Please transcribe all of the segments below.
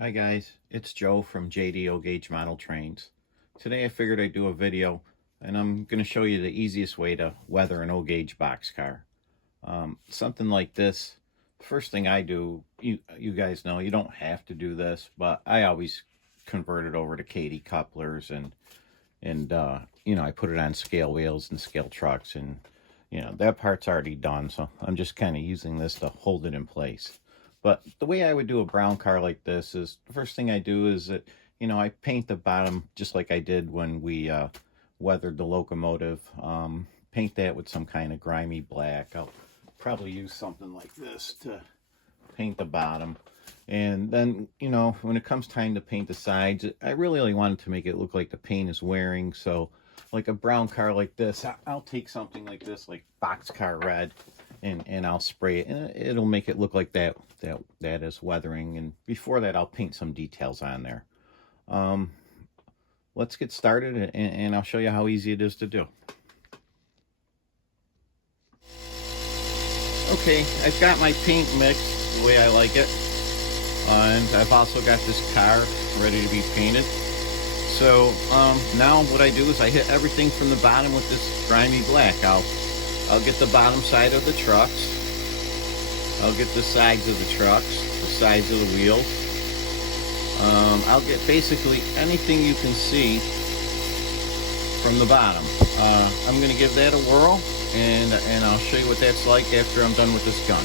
Hi guys, it's Joe from JDO Gauge Model Trains. Today I figured I'd do a video and I'm going to show you the easiest way to weather an O-gauge boxcar. Something like this, first thing I do, you guys know you don't have to do this, but I always convert it over to Katy couplers and I put it on scale wheels and scale trucks, and that part's already done, so I'm just kind of using this to hold it in place. But the way I would do a brown car like this is, the first thing I do is that, I paint the bottom just like I did when we weathered the locomotive. Paint that with some kind of grimy black. I'll probably use something like this to paint the bottom. And then, when it comes time to paint the sides, I really wanted to make it look like the paint is wearing. So like a brown car like this, I'll take something like this, like Boxcar red, and I'll spray it, and it'll make it look like that is weathering. And before that, I'll paint some details on there. Let's get started, and I'll show you how easy it is to do. Okay, I've got my paint mixed the way I like it, and I've also got this car ready to be painted. So now what I do is I hit everything from the bottom with this grimy black. I'll get the bottom side of the trucks. I'll get the sides of the trucks, the sides of the wheels. I'll get basically anything you can see from the bottom. I'm going to give that a whirl, and I'll show you what that's like after I'm done with this gun.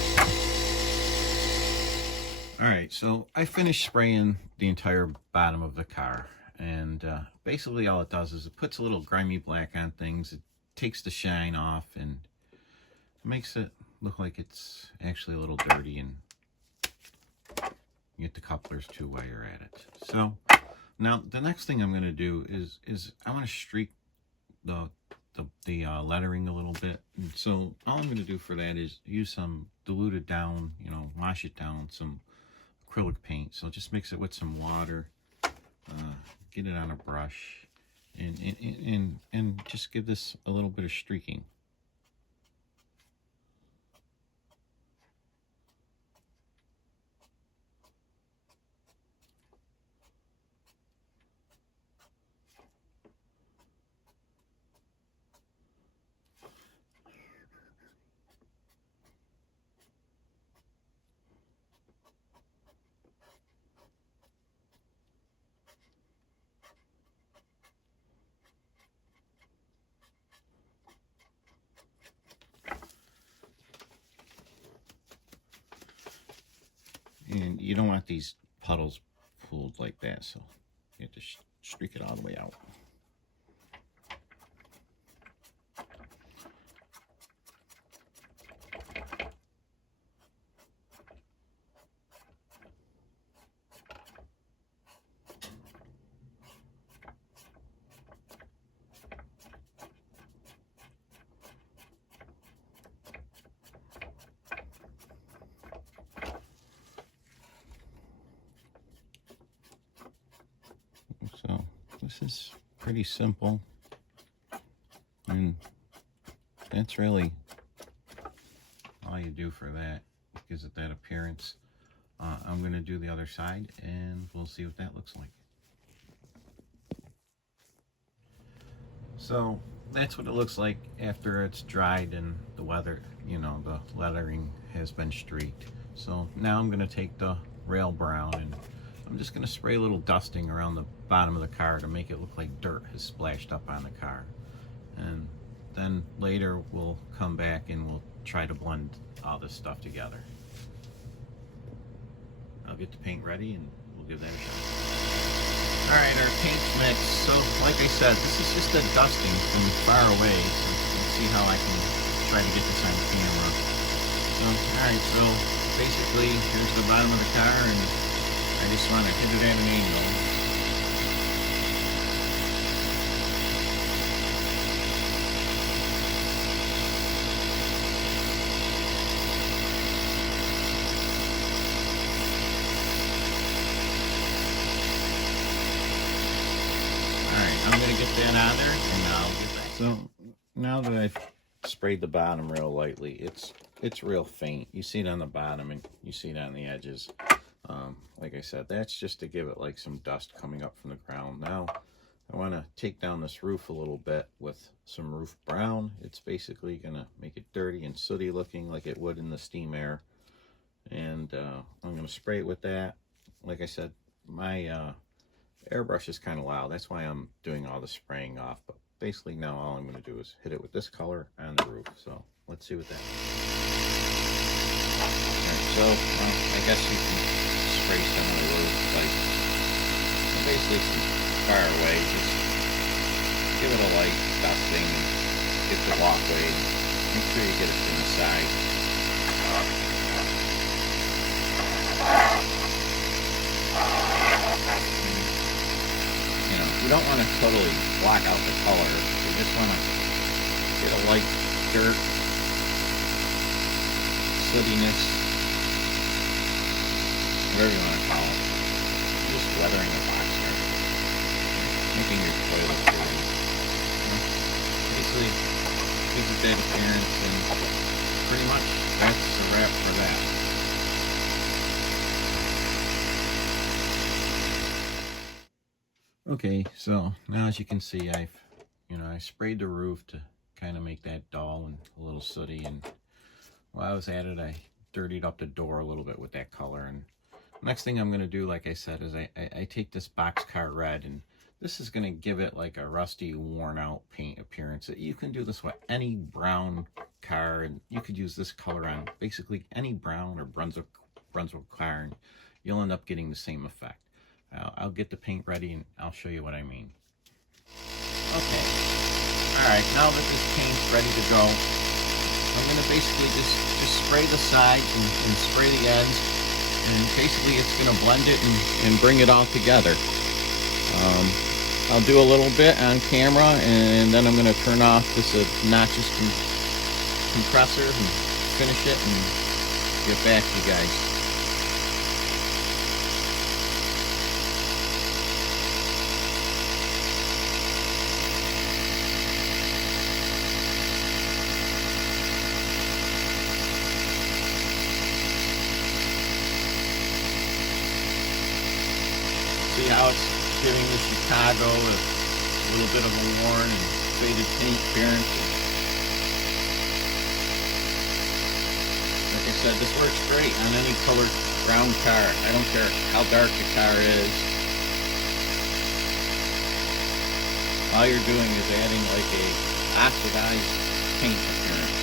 Alright, so I finished spraying the entire bottom of the car, and basically all it does is it puts a little grimy black on things. It takes the shine off and makes it look like it's actually a little dirty, and you get the couplers too while you're at it. So now the next thing I'm going to do is I want to streak the lettering a little bit. And so all I'm going to do for that is use some diluted down, wash it down, some acrylic paint. So just mix it with some water, get it on a brush, and just give this a little bit of streaking. And you don't want these puddles pulled like that, so you have to streak it all the way out. So this is pretty simple, and that's really all you do for that. Gives it that appearance. I'm going to do the other side, and we'll see what that looks like. So that's what it looks like after it's dried and the the lettering has been streaked. So now I'm going to take the rail brown, and I'm just going to spray a little dusting around the bottom of the car to make it look like dirt has splashed up on the car. And then later we'll come back and we'll try to blend all this stuff together. I'll get the paint ready and we'll give that a shot. Alright, our paint's mixed. So like I said, this is just a dusting from far away. So let's see how I can try to get this on camera. So, alright, so basically here's the bottom of the car, and I just want to hit it at an angle. Alright, I'm going to get that on there, and I'll get back. So now that I've sprayed the bottom real lightly, it's real faint. You see it on the bottom and you see it on the edges. Like I said, that's just to give it like some dust coming up from the ground. Now I want to take down this roof a little bit with some roof brown. It's basically going to make it dirty and sooty looking like it would in the steam air. And I'm going to spray it with that. Like I said, my airbrush is kind of loud. That's why I'm doing all the spraying off. But basically now all I'm going to do is hit it with this color on the roof. So let's see what that is. So I guess you can spray some on the roof, like basically from far away. Just give it a light dusting, get the walkway. Make sure you get it from the side. You know, you don't want to totally block out the color. You just want to get a light dirt, sootiness, whatever you want to call it. Just weathering the Boxcar, making your toilet dirty. Basically, gives it that appearance, and pretty much that's a wrap for that. Okay, so now as you can see, I sprayed the roof to kind of make that dull and a little sooty, and while I was at it, I dirtied up the door a little bit with that color. And next thing I'm going to do, like I said, is I take this Boxcar red, and this is going to give it like a rusty, worn out paint appearance. You can do this with any brown car, and you could use this color on basically any brown or Brunswick car, and you'll end up getting the same effect. I'll get the paint ready and I'll show you what I mean. Okay. Alright, now that this paint's ready to go, I'm going to basically just spray the sides and spray the ends, and basically it's going to blend it and bring it all together. I'll do a little bit on camera, and then I'm going to turn off this obnoxious compressor and finish it and get back to you guys. See how it's giving the Chicago a little bit of a worn and faded paint appearance. Like I said, this works great on any colored brown car. I don't care how dark the car is. All you're doing is adding like a oxidized paint appearance.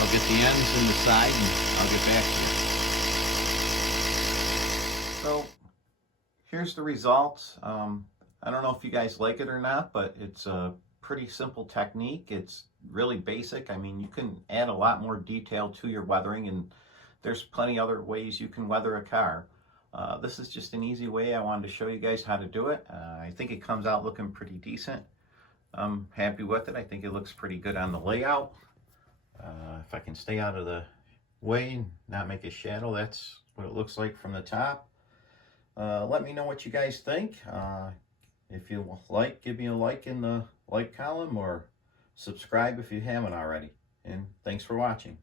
I'll get the ends and the side, and I'll get back to you. So here's the results. I don't know if you guys like it or not, but it's a pretty simple technique. It's really basic. I mean, you can add a lot more detail to your weathering, and there's plenty other ways you can weather a car. This is just an easy way. I wanted to show you guys how to do it. I think it comes out looking pretty decent. I'm happy with it. I think it looks pretty good on the layout. If I can stay out of the way and not make a shadow, that's what it looks like from the top. Let me know what you guys think. If you like, give me a like in the like column, or subscribe if you haven't already. And thanks for watching.